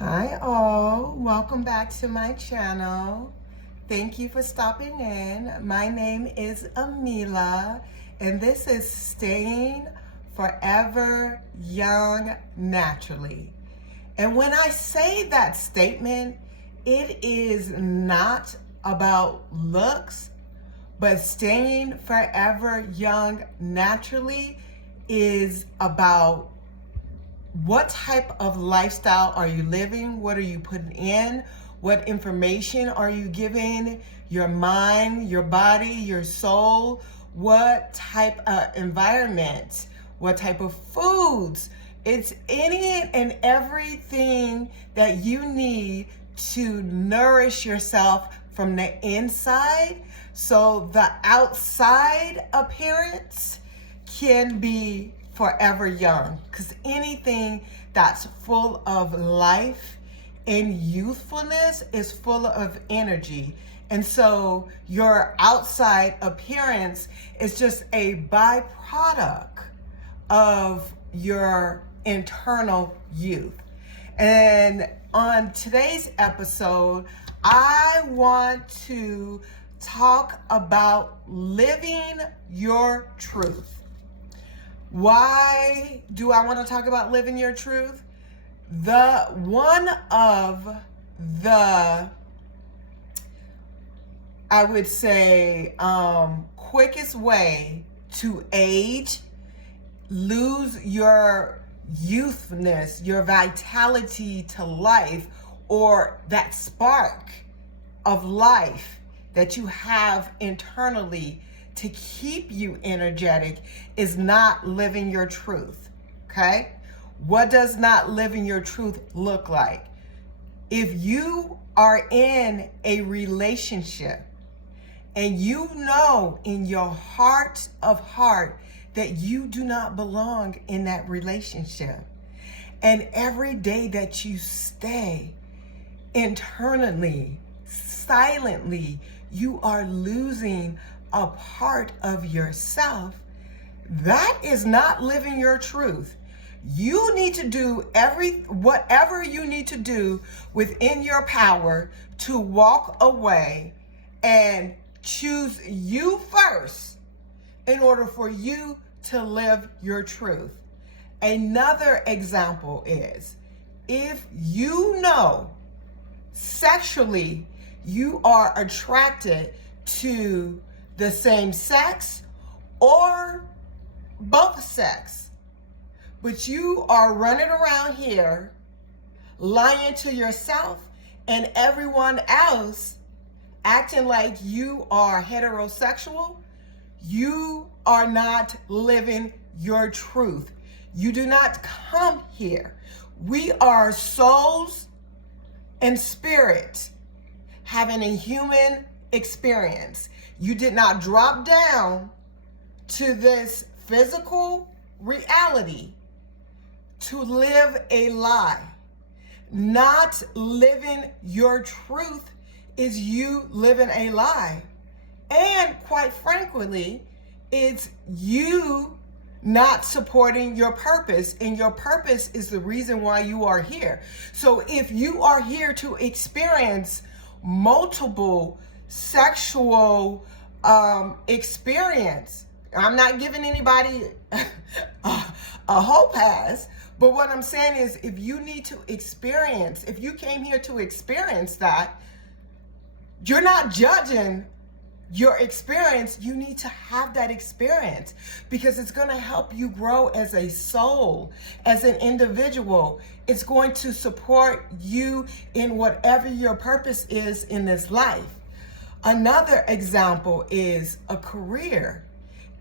Hi all, welcome back to my channel. Thank you for stopping in. My name is Amila and this is Staying Forever Young Naturally. And when I say that statement, it is not about looks, but staying forever young naturally is about what type of lifestyle are you living? What are you putting in? What information are you giving your mind, your body, your soul? What type of environment? What type of foods? It's any and everything that you need to nourish yourself from the inside so the outside appearance can be forever young, because anything that's full of life and youthfulness is full of energy. And so your outside appearance is just a byproduct of your internal youth. And on today's episode, I want to talk about living your truth. Why do I want to talk about living your truth? One of the, I would say, quickest way to age, lose your youthness, your vitality to life, or that spark of life that you have internally to keep you energetic is not living your truth, okay? What does not living your truth look like? If you are in a relationship and you know in your heart of heart that you do not belong in that relationship, and every day that you stay internally, silently, you are losing a part of yourself, that is not living your truth. You need to do whatever you need to do within your power to walk away and choose you first in order for you to live your truth. Another example is, if you know sexually you are attracted to the same sex or both sex, but you are running around here lying to yourself and everyone else acting like you are heterosexual, you are not living your truth. You do not come here. We are souls and spirit having a human experience. You did not drop down to this physical reality to live a lie. Not living your truth is you living a lie. And quite frankly, it's you not supporting your purpose, and your purpose is the reason why you are here. So if you are here to experience multiple sexual experience, I'm not giving anybody a whole pass, but what I'm saying is, if you need to experience, if you came here to experience that, you're not judging your experience. You need to have that experience because it's going to help you grow as a soul, as an individual. It's going to support you in whatever your purpose is in this life. Another example is a career.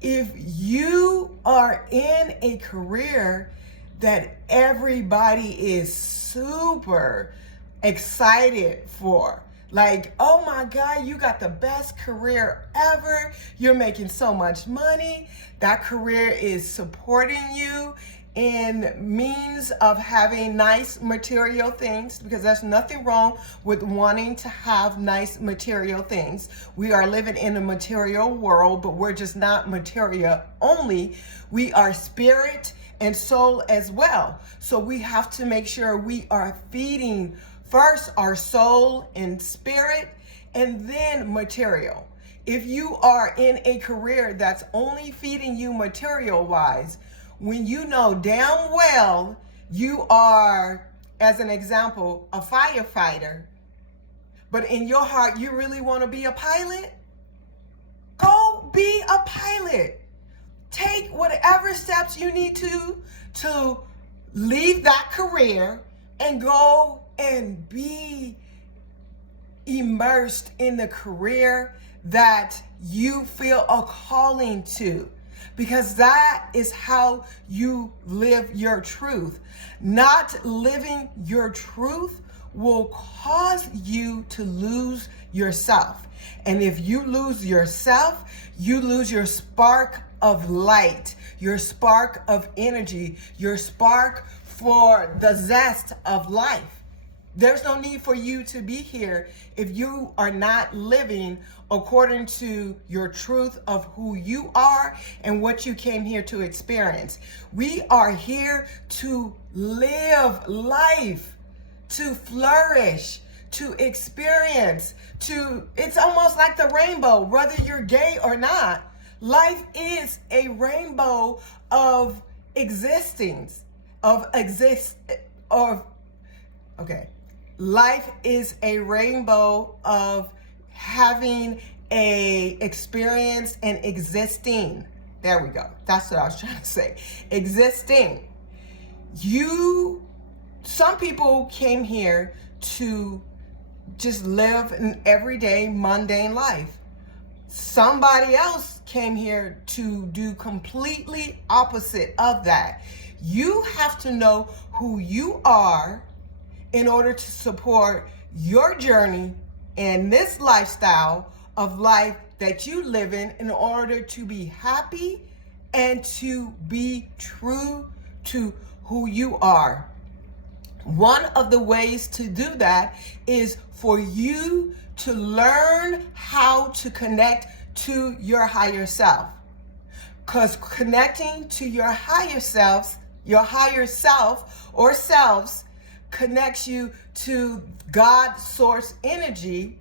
If you are in a career that everybody is super excited for, like, oh my God, you got the best career ever. You're making so much money. That career is supporting you in means of having nice material things, because there's nothing wrong with wanting to have nice material things. We are living in a material world, but we're just not material only. We are spirit and soul as well. So we have to make sure we are feeding first our soul and spirit, and then material. If you are in a career that's only feeding you material wise, when you know damn well you are, as an example, a firefighter, but in your heart you really want to be a pilot, go be a pilot. Take whatever steps you need to leave that career and go and be immersed in the career that you feel a calling to, because that is how you live your truth. Not living your truth will cause you to lose yourself. And if you lose yourself, you lose your spark of light, your spark of energy, your spark for the zest of life. There's no need for you to be here if you are not living according to your truth of who you are and what you came here to experience. We are here to live life, to flourish, to experience, it's almost like the rainbow, whether you're gay or not. Life is a rainbow of existence, Life is a rainbow of having a experience and existing. There we go. That's what I was trying to say. Existing. Some people came here to just live an everyday mundane life. Somebody else came here to do completely opposite of that. You have to know who you are in order to support your journey and this lifestyle of life that you live in order to be happy and to be true to who you are. One of the ways to do that is for you to learn how to connect to your higher self. Because connecting to your higher self or selves connects you to God source energy,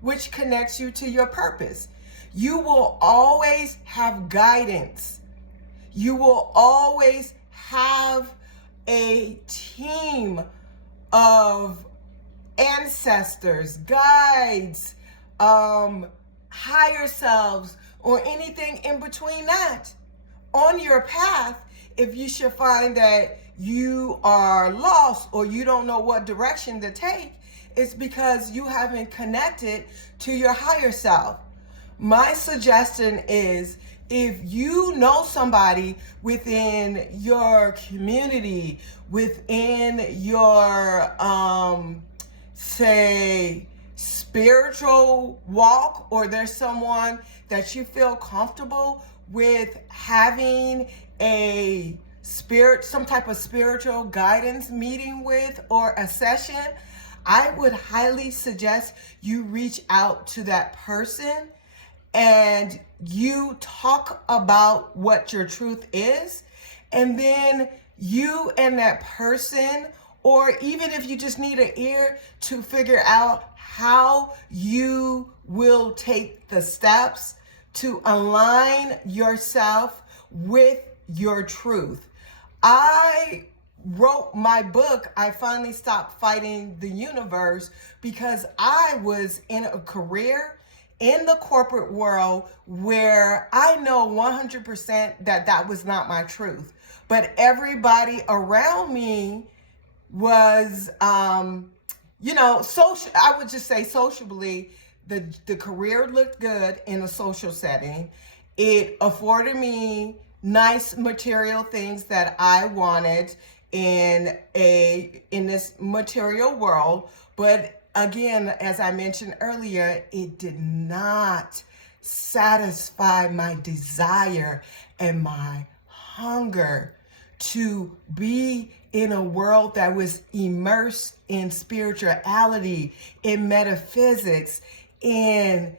which connects you to your purpose. You will always have guidance. You will always have a team of ancestors, guides, higher selves, or anything in between that on your path. If you should find that you are lost or you don't know what direction to take, it's because you haven't connected to your higher self. My suggestion is, if you know somebody within your community, within your, say, spiritual walk, or there's someone that you feel comfortable with having some type of spiritual guidance meeting with or a session, I would highly suggest you reach out to that person and you talk about what your truth is, and then you and that person, or even if you just need an ear to figure out how you will take the steps to align yourself with your truth. I wrote my book, I Finally Stopped Fighting the Universe, because I was in a career in the corporate world where I know 100% that was not my truth. But everybody around me was, social. I would just say sociably, the career looked good in a social setting. It afforded me nice material things that I wanted in this material world. But again, as I mentioned earlier, it did not satisfy my desire and my hunger to be in a world that was immersed in spirituality, in metaphysics, in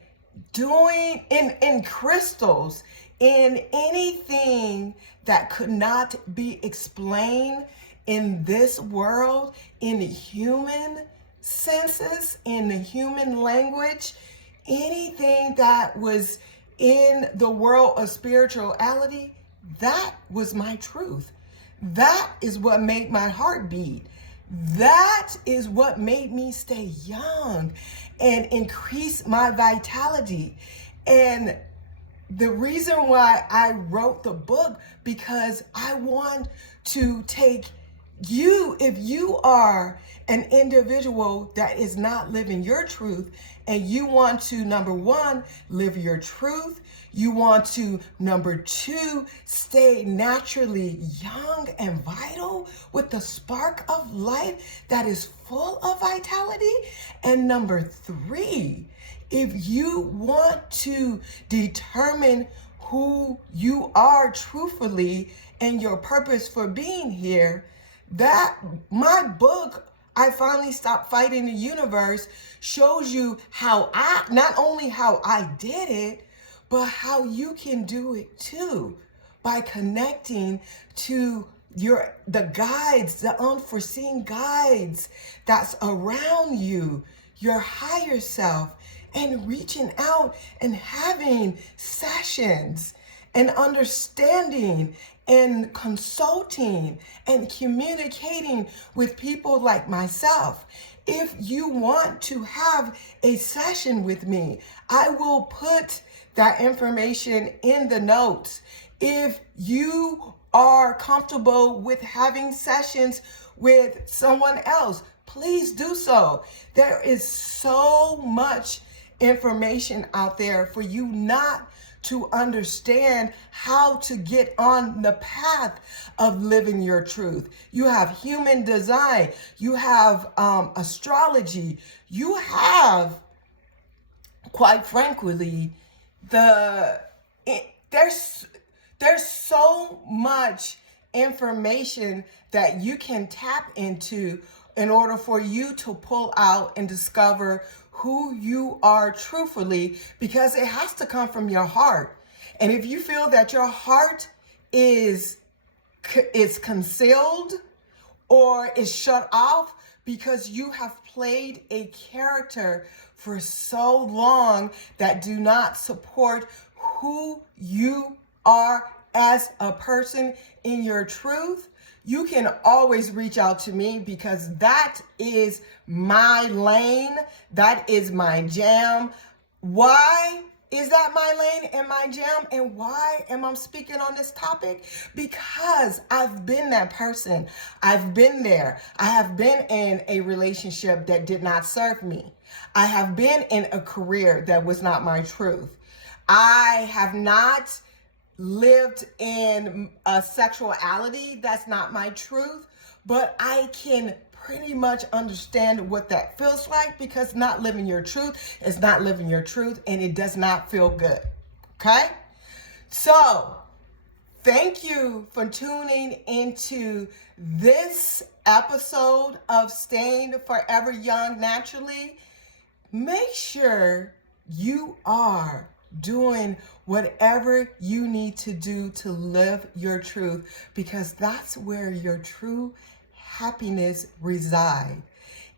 crystals, in anything that could not be explained in this world, in the human senses, in the human language, anything that was in the world of spirituality, that was my truth. That is what made my heart beat. That is what made me stay young and increase my vitality. And the reason why I wrote the book, because I want to take you, if you are an individual that is not living your truth, and you want to, number one, live your truth, you want to, number two, stay naturally young and vital with the spark of life that is full of vitality, and number three, if you want to determine who you are truthfully and your purpose for being here, that my book, I Finally Stopped Fighting the Universe, shows you how not only how I did it, but how you can do it too, by connecting to the guides, the unforeseen guides that's around you, your higher self, and reaching out and having sessions and understanding and consulting and communicating with people like myself. If you want to have a session with me, I will put that information in the notes. If you are comfortable with having sessions with someone else, please do so. There is so much information out there for you not to understand how to get on the path of living your truth. You have human design, you have astrology, you have, quite frankly, there's so much information that you can tap into in order for you to pull out and discover who you are truthfully, because it has to come from your heart. And if you feel that your heart is concealed or is shut off because you have played a character for so long that do not support who you are as a person in your truth, you can always reach out to me, because that is my lane. That is my jam. Why is that my lane and my jam? And why am I speaking on this topic? Because I've been that person. I've been there. I have been in a relationship that did not serve me. I have been in a career that was not my truth. I have not lived in a sexuality that's not my truth, but I can pretty much understand what that feels like, because not living your truth is not living your truth, and it does not feel good. Okay? So, thank you for tuning into this episode of Staying Forever Young Naturally. Make sure you are doing whatever you need to do to live your truth, because that's where your true happiness resides.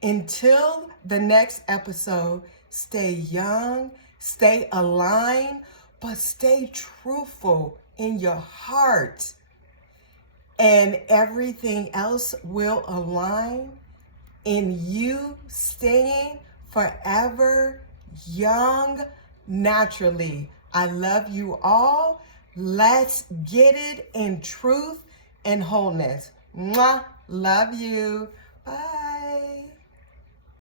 Until the next episode, stay young, stay aligned, but stay truthful in your heart, and everything else will align in you staying forever young naturally. I love you all. Let's get it in truth and wholeness. Mwah. Love you. Bye.